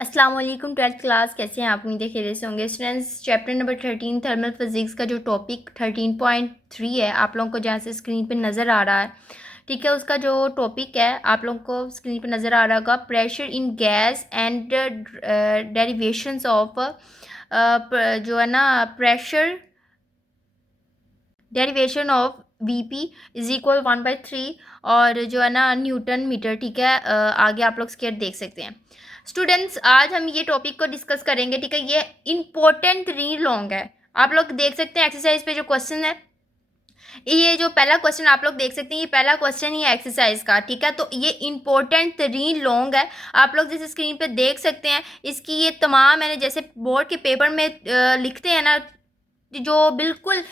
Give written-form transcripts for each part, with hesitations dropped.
अस्सलाम वालेकुम twelfth class, कैसे हैं आप? उम्मीद है खैरियत से होंगे students. Chapter number 13 thermal physics का जो टॉपिक 13.3 है, आप लोगों को जहाँ से स्क्रीन पे नज़र आ रहा है, ठीक है, उसका जो टॉपिक है आप लोगों को स्क्रीन पे नज़र आ रहा होगा, pressure in gas and derivations of जो है ना pressure derivation of Vp is equal 1/3 और जो है ना न्यूटन मीटर, ठीक है। आगे आप लोग स्केयर देख सकते हैं। स्टूडेंट्स, आज हम ये टॉपिक को डिस्कस करेंगे, ठीक है। ये इंपॉर्टेंट रीड लॉन्ग है, आप लोग देख सकते हैं एक्सरसाइज पे जो क्वेश्चन है। ये जो पहला क्वेश्चन आप लोग देख सकते हैं, ये पहला क्वेश्चन ही है एक्सरसाइज का, ठीक है। तो ये इंपॉर्टेंट रीड लॉन्ग है, आप लोग जैसे स्क्रीन पे देख सकते हैं। इसकी ये तमाम मैंने जैसे बोर्ड के पेपर में लिखते हैं ना, जो बिल्कुल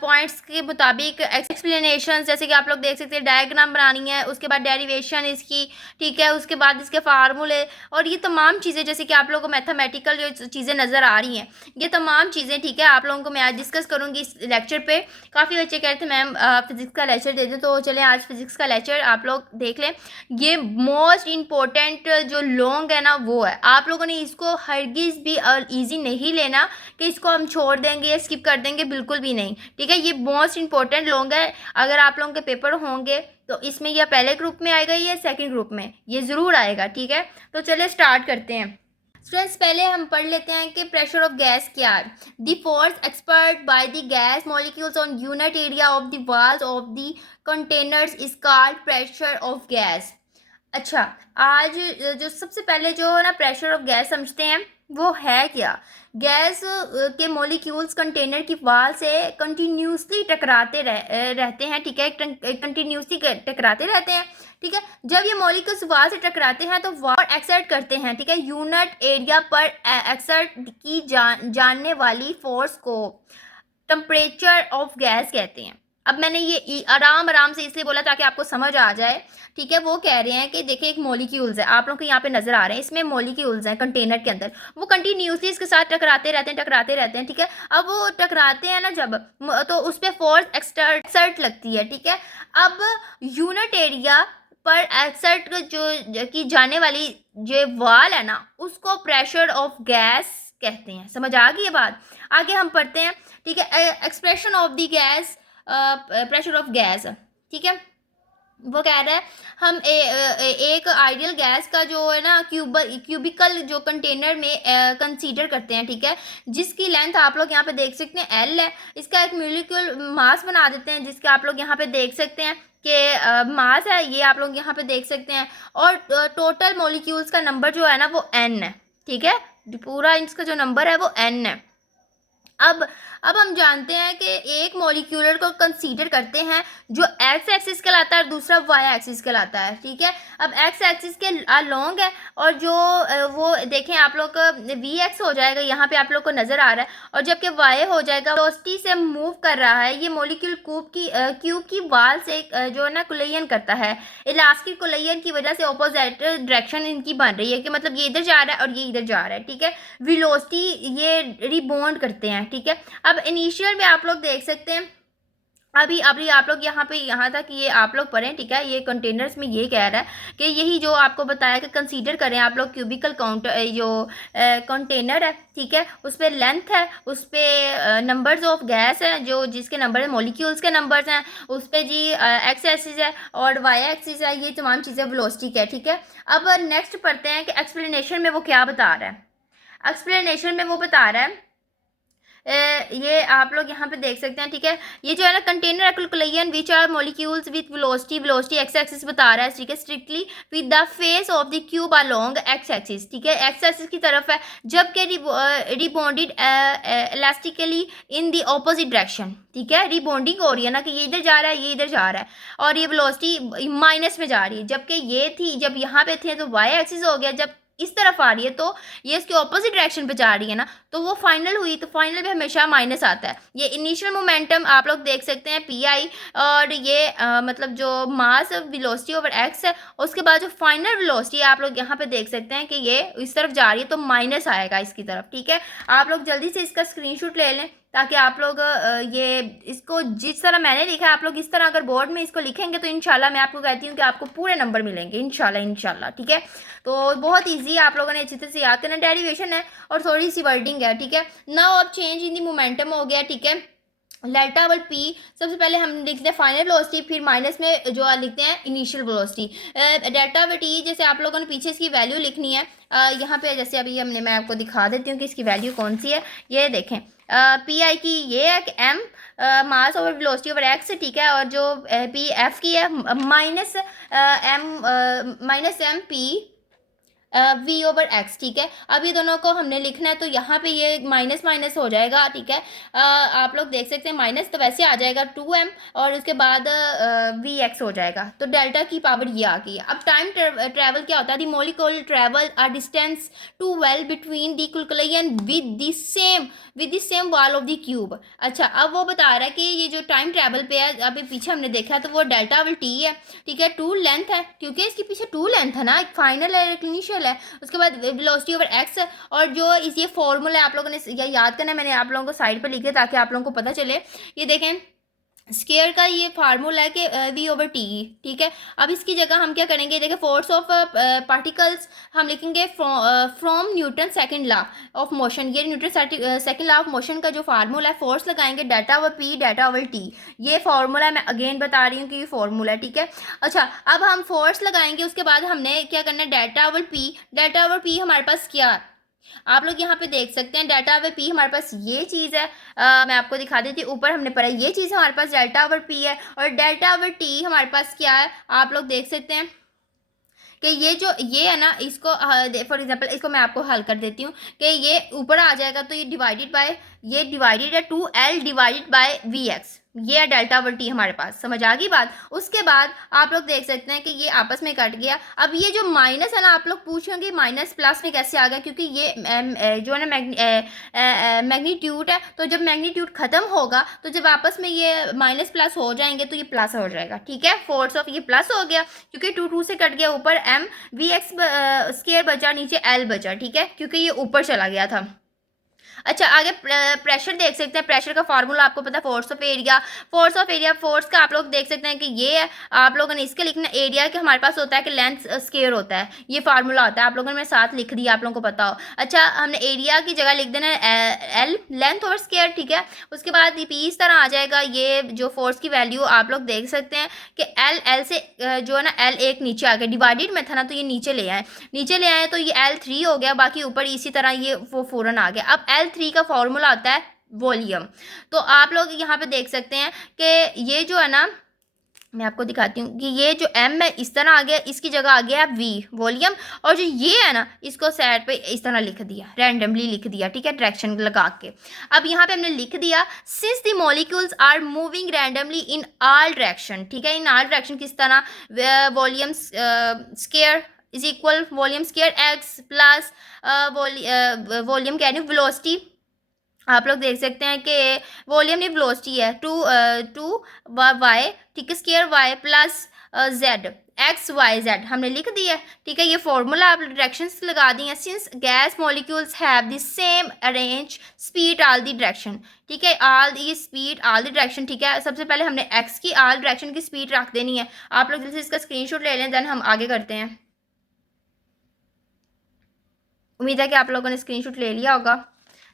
पॉइंट्स के मुताबिक एक्सप्लेनेशन, जैसे कि आप लोग देख सकते हैं डायग्राम बनानी है, उसके बाद डेरिवेशन इसकी, ठीक है, उसके बाद इसके फार्मूले और ये तमाम चीज़ें, जैसे कि आप लोगों को मैथमेटिकल जो चीज़ें नज़र आ रही हैं, ये तमाम चीज़ें, ठीक है, आप लोगों को मैं आज डिस्कस करूँगी इस लेक्चर पे। काफ़ी बच्चे कह रहे थे मैम फिज़िक्स का लेक्चर दे दें, तो चलें आज फिज़िक्स का लेक्चर आप लोग देख लें। ये मोस्ट इम्पोर्टेंट जो लॉन्ग है ना वो है, आप लोगों ने इसको हरगिज़ भी ईजी नहीं लेना कि इसको हम छोड़ देंगे या स्किप कर देंगे, बिल्कुल भी नहीं, ठीक है। ये मोस्ट इंपॉर्टेंट लॉन्ग है, अगर आप लोगों के पेपर होंगे तो इसमें या पहले ग्रुप में आएगा या सेकंड ग्रुप में, ये ज़रूर आएगा, ठीक है। तो चलिए स्टार्ट करते हैं। स्टूडेंट्स, पहले हम पढ़ लेते हैं कि प्रेशर ऑफ गैस क्या है। The force expert by the gas molecules on unit area of the walls of the containers is called pressure of gas. अच्छा, आज जो सबसे पहले जो है ना प्रेशर ऑफ गैस समझते हैं, वो है क्या। गैस के मॉलिक्यूल्स कंटेनर की वाल से कंटिन्यूसली टकराते रहते हैं, ठीक है, कंटिन्यूसली टकराते रहते हैं, ठीक है। जब ये मॉलिक्यूल्स वाल से टकराते हैं तो वाल एक्सर्ट करते हैं, ठीक है, यूनिट एरिया पर एक्सर्ट की जानने वाली फोर्स को टेम्परेचर ऑफ गैस कहते हैं। अब मैंने ये आराम आराम से इसलिए बोला ताकि आपको समझ आ जाए, ठीक है। वो कह रहे हैं कि देखिए एक मॉलिक्यूल्स है, आप लोग को यहाँ पे नजर आ रहे हैं, इसमें मॉलिक्यूल्स हैं कंटेनर के अंदर, वो कंटिन्यूसली इसके साथ टकराते रहते हैं, ठीक है। अब वो टकराते हैं ना जब, तो उस पर फोर्स एक्सर्ट लगती है, ठीक है। अब यूनिट एरिया पर एक्सर्ट की जाने वाली जो वाल है ना, उसको प्रेशर ऑफ गैस कहते हैं। समझ आ गई ये बात? आगे हम पढ़ते हैं, ठीक है। Expression of the gas, pressure of gas, ठीक है। वो कह रहा है हम एक आइडियल गैस का जो है ना क्यूबिकल जो कंटेनर में कंसीडर करते हैं, ठीक है, जिसकी लेंथ आप लोग यहाँ पे देख सकते हैं एल है। इसका एक मॉलिक्यूल मास बना देते हैं, जिसके आप लोग यहाँ पे देख सकते हैं कि मास है, ये आप लोग यहाँ पे देख सकते हैं। और टोटल मॉलिक्यूल्स का नंबर जो है ना वो एन है, ठीक है, पूरा इसका जो नंबर है वो एन है। अब हम जानते हैं कि एक मॉलिक्यूलर को कंसीडर करते हैं जो एक्स एक्सिस कहलाता है और दूसरा वाई एक्सिस कहलाता है, ठीक है। अब एक्स एक्सिस के लॉन्ग है और जो वो देखें आप लोग वी एक्स हो जाएगा, यहाँ पे आप लोग को नज़र आ रहा है, और जबकि वाई हो जाएगा वेलोसिटी से मूव कर रहा है। ये मॉलिक्यूल क्यूब की वाल से जो है ना कोलिजन करता है। इलास्टिक कोलिजन की वजह से ऑपोजिट डायरेक्शन इनकी बन रही है, कि मतलब ये इधर जा रहा है और ये इधर जा रहा है, ठीक है। वेलोसिटी ये रिबॉन्ड करते हैं, ठीक है। अब इनिशियल में आप लोग देख सकते हैं, अभी अभी आप लोग यहाँ तक ये आप लोग पढ़ें, ठीक है। ये कंटेनर्स में ये कह रहा है कि यही जो आपको बताया कि कंसीडर करें आप लोग क्यूबिकल जो कंटेनर है, ठीक है, उस पर लेंथ है, उस पर नंबर्स ऑफ गैस है, जो जिसके नंबर है मॉलिक्यूल्स के नंबर्स हैं, उस पर जी एक्स एक्सिस है और वाई एक्सिस है, ये तमाम चीज़ें वेलोसिटी है, ठीक है। अब नेक्स्ट पढ़ते हैं कि एक्सप्लेनेशन में वो क्या बता रहा है। एक्सप्लेनेशन में वो बता रहा है, ये आप लोग यहाँ पे देख सकते हैं, ठीक है। ये जो है ना container calculation which are molecules with velocity x axis बता रहा है, ठीक है, strictly with the face of the cube along x axis, ठीक है, एक्स एक्सिस की तरफ है, जबकि rebounded elastically in the opposite direction, ठीक है। रिबॉन्डिंग हो रही है ना, कि ये इधर जा रहा है, ये इधर जा रहा है, और ये वेलोसिटी माइनस में जा रही है, जबकि ये थी जब यहाँ पे थे तो वाई एक्सिस हो गया, जब इस तरफ आ रही है तो ये इसके ऑपोजिट डायरेक्शन पे जा रही है ना, तो वो फाइनल हुई, तो फाइनल में हमेशा माइनस आता है। ये इनिशियल मोमेंटम आप लोग देख सकते हैं पी आई, और ये मतलब जो मास वेलोसिटी ओवर एक्स है, उसके बाद जो फाइनल वेलोसिटी आप लोग यहाँ पे देख सकते हैं कि ये इस तरफ जा रही है तो माइनस आएगा इसकी तरफ, ठीक है। आप लोग जल्दी से इसका स्क्रीनशॉट ले लें ताकि आप लोग ये इसको जिस तरह मैंने लिखा है आप लोग इस तरह अगर बोर्ड में इसको लिखेंगे तो इंशाल्लाह मैं आपको कहती हूँ कि आपको पूरे नंबर मिलेंगे इंशाल्लाह। ठीक है, तो बहुत ईजी है, आप लोगों ने अच्छी तरह से याद करना। डेरिवेशन है और थोड़ी सी वर्डिंग है। ठीक है, नाउ अब चेंज इन दी मोमेंटम हो गया। ठीक है, डेल्टा बल पी, सबसे पहले हम लिखते हैं फाइनल वेलोसिटी, फिर माइनस में जो लिखते हैं इनिशियल वेलोसिटी। डेल्टा बल टी, जैसे आप लोगों ने पीछे इसकी वैल्यू लिखनी है यहाँ पे, जैसे अभी मैं आपको दिखा देती हूँ कि इसकी वैल्यू कौन सी है। ये देखें, पी आई की ये है कि M mass over velocity over X. ठीक है, और जो पी एफ की है minus M P V over X. ठीक है, अब ये दोनों को हमने लिखना है तो यहाँ पे ये माइनस माइनस हो जाएगा। ठीक है, आप लोग देख सकते हैं माइनस तो वैसे आ जाएगा 2m और उसके बाद वी एक्स हो जाएगा, तो डेल्टा की पावर ये आ गई है। अब टाइम ट्रेवल क्या होता है? The molecule travel a distance two L between the collision with the same wall of the cube. अच्छा, अब वो बता रहा है कि ये जो टाइम ट्रेवल पे है, अभी पीछे हमने देखा तो वो डेल्टा बल टी है। ठीक है, 2 लेंथ है क्योंकि इसके पीछे 2 लेंथ है ना, एक फाइनल है एक इनिशियल है, उसके बाद वेलोसिटी ओवर एक्स। और जो इस ये फॉर्मूला है आप लोगों ने याद करना है, मैंने आप लोगों को साइड पर लिखे ताकि आप लोगों को पता चले। ये देखें, स्केयर का ये फार्मूला है कि वी ओवर टी। ठीक है, अब इसकी जगह हम क्या करेंगे, देखिए फोर्स ऑफ पार्टिकल्स हम लिखेंगे from Newton second law of motion. ये Newton second law of motion का जो फार्मूला है, फोर्स लगाएंगे delta over P delta over T. ये फार्मूला मैं अगेन बता रही हूँ कि ये फार्मूला है। ठीक है, अच्छा अब हम फोर्स लगाएंगे, उसके बाद हमने क्या करना है, डेल्टा ओवर पी हमारे पास क्या, आप लोग यहाँ पे देख सकते हैं डेल्टा ओवर पी हमारे पास ये चीज़ है। मैं आपको दिखा देती हूँ, ऊपर हमने पढ़ा ये चीज़ हमारे पास डेल्टा ओवर पी है, और डेल्टा ओवर टी हमारे पास क्या है, आप लोग देख सकते हैं कि ये है ना, इसको फॉर एग्जांपल इसको मैं आपको हल कर देती हूँ कि ये ऊपर आ जाएगा तो ये डिवाइडेड है 2l divided by we x. ये है डेल्टा ओवर टी हमारे पास, समझ आ गई बात। उसके बाद आप लोग देख सकते हैं कि ये आपस में कट गया। अब ये जो माइनस है ना, आप लोग पूछेंगे माइनस प्लस में कैसे आ गया, क्योंकि ये जो है ना मैग्नीट्यूड है, तो जब मैग्नीट्यूड खत्म होगा तो जब आपस में ये माइनस प्लस हो जाएंगे तो ये प्लस हो जाएगा। ठीक है, फोर्स ऑफ ये प्लस हो गया क्योंकि 2 से कट गया, ऊपर एम वी एक्स स्केयर बचा, नीचे एल बचा। ठीक है, क्योंकि ये ऊपर चला गया था। अच्छा, आगे प्रेशर देख सकते हैं। प्रेशर का फार्मूला आपको पता है, फोर्स का आप लोग देख सकते हैं कि ये है। आप लोगों ने इसके लिखना एरिया के हमारे पास होता है कि लेंथ स्क्वायर होता है, ये फार्मूला होता है। आप लोगों ने साथ लिख दिया, आप लोगों को पता हो। अच्छा, हमने एरिया की जगह लिख देना एल लेंथ और स्क्वायर। ठीक है, उसके बाद पी इस तरह आ जाएगा। ये जो फोर्स की वैल्यू आप लोग देख सकते हैं कि एल से जो है ना एल एक नीचे आ गया, डिवाइडेड में था ना तो ये नीचे ले आए तो ये L3 हो गया, बाकी ऊपर इसी तरह ये वो फ़ौरन आ गया। अब L3 का फॉर्मूला आता है वॉल्यूम। तो आप लोग यहाँ पे देख सकते हैं कि ये जो है ना, मैं आपको दिखाती हूँ कि ये जो M है इस तरह आ गया, इसकी जगह आ गया V वॉल्यूम, और जो ये है ना इसको साइड पे इस तरह लिख दिया, रैंडमली लिख दिया। ठीक है, डायरेक्शन लगा के। अब यहाँ पे हमने लिख दिया since the molecules are moving randomly in all direction. ठीक है, इन ऑल डायरेक्शन किस तरह, volume square is equal volume square X plus volume कह रही हूँ वेलोसिटी। आप लोग देख सकते हैं कि वॉल्यूम नहीं वेलोसिटी है, टू वाई। ठीक है, square Y plus Z X Y Z हमने लिख दिया। ठीक है, ये फॉर्मूला आप डायरेक्शंस लगा दी हैं। Since gas molecules have the same arrange speed all the direction. ठीक है, ऑल ये स्पीड ऑल द डायरेक्शन। ठीक है, सबसे पहले हमने एक्स की ऑल डायरेक्शन की स्पीड रख देनी है। आप लोग जैसे इसका स्क्रीनशॉट ले लें, देन हम आगे करते हैं। उम्मीद है कि आप लोगों ने स्क्रीनशॉट ले लिया होगा।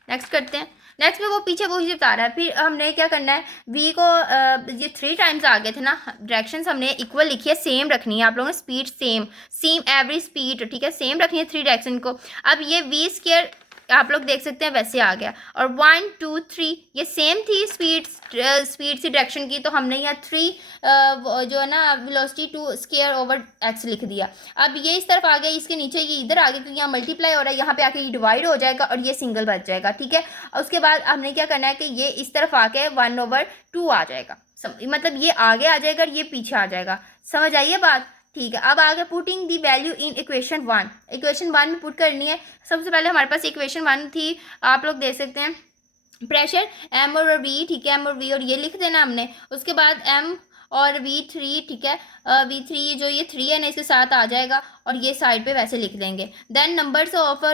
नेक्स्ट करते हैं। नेक्स्ट में वो पीछे वही बता रहा है। फिर हमने क्या करना है, वी को ये 3 टाइम्स आ गए थे ना, डायरेक्शंस हमने इक्वल लिखी है, सेम रखनी है। आप लोगों ने स्पीड सेम एवरी स्पीड। ठीक है, सेम रखनी है 3 डायरेक्शन को। अब ये वी स्क्वायर आप लोग देख सकते हैं वैसे आ गया, और 1 2 3 ये सेम थी स्पीड सी डायरेक्शन की, तो हमने यहाँ 3 जो है ना वेलोसिटी 2 स्क्वायर ओवर एक्स लिख दिया। अब ये इस तरफ आ गया, इसके नीचे ये इधर आ गया क्योंकि यहाँ मल्टीप्लाई हो रहा है, यहाँ पे आके ये डिवाइड हो जाएगा और ये सिंगल बच जाएगा। ठीक है, उसके बाद हमने क्या करना है कि ये इस तरफ आके 1/2 आ जाएगा, मतलब ये आगे आ जाएगा और ये पीछे आ जाएगा। समझ आइए बात। ठीक है, अब आगे putting the value in equation 1। Equation 1 में पुट करनी है। सबसे पहले हमारे पास इक्वेशन 1 थी, आप लोग देख सकते हैं प्रेशर एम और वी। ठीक है, एम और वी और ये लिख देना हमने। उसके बाद एम और V3। ठीक है, V3 जो ये 3 है ना इसके साथ आ जाएगा, और ये साइड पे वैसे लिख देंगे। देन नंबर्स ऑफ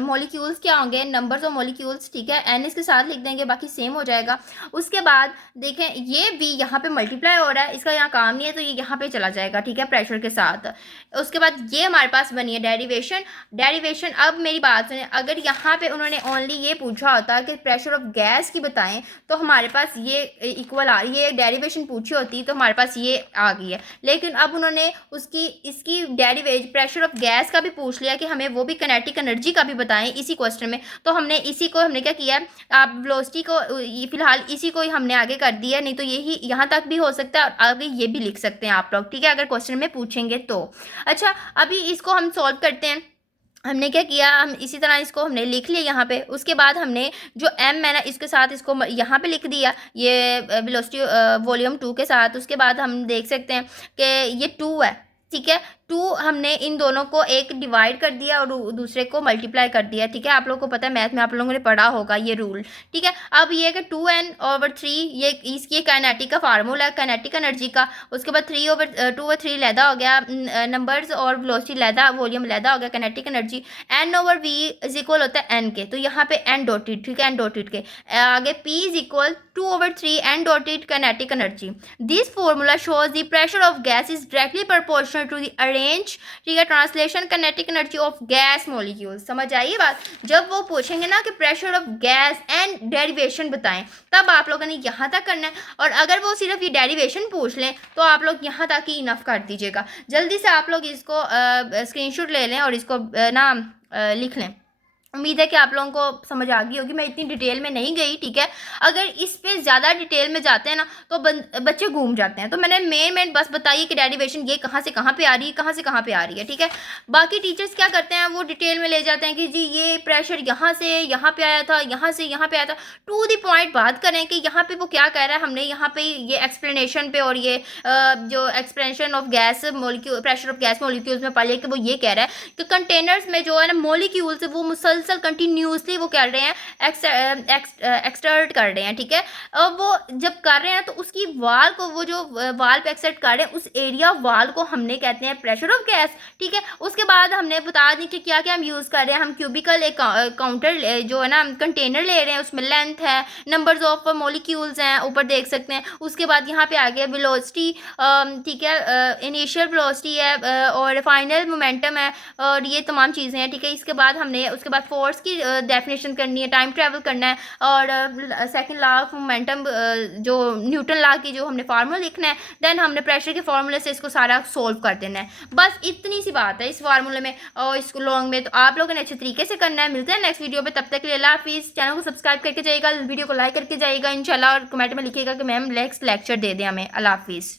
मॉलिक्यूल्स क्या होंगे, नंबर्स ऑफ मॉलिक्यूल्स, ठीक है, एन इसके साथ लिख देंगे, बाकी सेम हो जाएगा। उसके बाद देखें ये भी यहाँ पे मल्टीप्लाई हो रहा है, इसका यहाँ काम नहीं है तो ये यहाँ पे चला जाएगा, ठीक है, प्रेशर के साथ। उसके बाद ये हमारे पास बनी है डेरिवेशन। डेरिवेशन, अब मेरी बात सुने, अगर यहाँ पे उन्होंने ओनली ये पूछा होता कि प्रेशर ऑफ गैस की बताएं तो हमारे पास ये इक्वल ये डेरिवेशन पूछी होती तो हमारे पास ये आ गई है। लेकिन अब उन्होंने इसकी प्रेशर ऑफ गैस का भी पूछ लिया कि हमें वो भी काइनेटिक एनर्जी का भी बताएं इसी क्वेश्चन में। तो हमने क्या किया है, आप वेलोसिटी को फिलहाल इसी को ही हमने आगे कर दिया, नहीं तो यही यहाँ तक भी हो सकता है और आगे ये भी लिख सकते हैं आप लोग, ठीक है, अगर क्वेश्चन में पूछेंगे तो। अच्छा, अभी इसको हम सॉल्व करते हैं। हमने क्या किया, हम इसी तरह इसको हमने लिख लिया यहाँ पे। उसके बाद हमने जो m है ना इसके साथ इसको यहाँ पे लिख दिया, ये वेलोसिटी वॉल्यूम 2 के साथ। उसके बाद हम देख सकते हैं कि ये 2 है, ठीक है, 2 हमने इन दोनों को एक डिवाइड कर दिया और दूसरे को मल्टीप्लाई कर दिया, ठीक है। आप लोगों को पता है, मैथ में आप लोगों ने पढ़ा होगा ये रूल, ठीक है। अब ये कि 2n/3 ये इसकी काइनेटिक का फार्मूला है, काइनेटिक एनर्जी का। उसके बाद 3/2/3 लैदा हो गया, नंबर्स और वेलोसिटी लैदा, वॉल्यूम लैदा हो गया, kinetic energy. n/v is equal होता है n के, तो यहाँ पे n डॉटेड, ठीक है, n डॉटेड के आगे p is equal 2/3 n dotted kinetic energy. This formula shows the pressure of gas is directly proportional to the average, ठीक है, translation kinetic energy of gas molecule. समझ आई बात? जब वो पूछेंगे ना कि pressure of gas and derivation बताएं, तब आप लोगों ने यहाँ तक करना है। और अगर वो सिर्फ ये डेरिवेशन पूछ लें तो आप लोग यहाँ तक ही इनफ कर दीजिएगा। जल्दी से आप लोग इसको स्क्रीनशॉट ले लें और इसको लिख लें। उम्मीद है कि आप लोगों को समझ आ गई होगी, मैं इतनी डिटेल में नहीं गई, ठीक है। अगर इस पे ज़्यादा डिटेल में जाते हैं ना तो बच्चे घूम जाते हैं। तो मैंने मेन बस बताइए कि डेरिवेशन ये कहाँ से कहाँ पे आ रही है, कहाँ से कहाँ पे आ रही है, ठीक है। बाकी टीचर्स क्या करते हैं, वो डिटेल में ले जाते हैं कि जी ये प्रेशर यहाँ से यहाँ पे आया था, यहाँ से यहाँ पे आया था। टू द पॉइंट बात करें कि यहाँ पे वो क्या कह रहा है। हमने यहाँ पे ये एक्सप्लेनेशन पे और ये जो explanation of gas molecule, pressure of gas molecules में पढ़ लिया कि वो ये कह रहा है कि कंटेनर्स में जो है ना मॉलिक्यूल्स वो मुसलसल कंटिन्यूसली वो कर रहे हैं, एक्सर्ट कर रहे हैं, ठीक है। अब वो जब कर रहे हैं तो उसकी वाल को, वो जो वाल पे एक्सर्ट कर रहे हैं उस एरिया वाल को हमने कहते हैं प्रेशर ऑफ गैस, ठीक है। उसके बाद हमने बता दी कि क्या क्या हम यूज़ कर रहे हैं। हम क्यूबिकल एक काउंटर जो है ना कंटेनर ले रहे हैं, उसमें लेंथ है, नंबर्स ऑफ मॉलिक्यूल्स हैं, ऊपर देख सकते हैं। उसके बाद यहाँ पे आ गया वेलोसिटी, ठीक है, इनिशियल वेलोसिटी है और फाइनल मोमेंटम है और ये तमाम चीज़ें हैं, ठीक है। इसके बाद हमने उसके बाद फोर्स की डेफिनेशन करनी है, टाइम ट्रैवल करना है और सेकंड लॉ ऑफ मोमेंटम जो न्यूटन लॉ की जो हमने फार्मूला लिखना है। देन हमने प्रेशर के फार्मूले से इसको सारा सोल्व कर देना है। बस इतनी सी बात है इस फार्मूले में और इसको लॉन्ग में। तो आप लोगों ने अच्छे तरीके से करना है। मिलते हैं नेक्स्ट वीडियो में, तब तक के लिए अल्लाह हाफिज़। चैनल को सब्सक्राइब करके जाइएगा, वीडियो को लाइक करके जाइएगा इंशाल्लाह, और कमेंट में लिखिएगा कि मैम नेक्स्ट लेक्चर दे दें हमें। अल्लाह हाफिज़।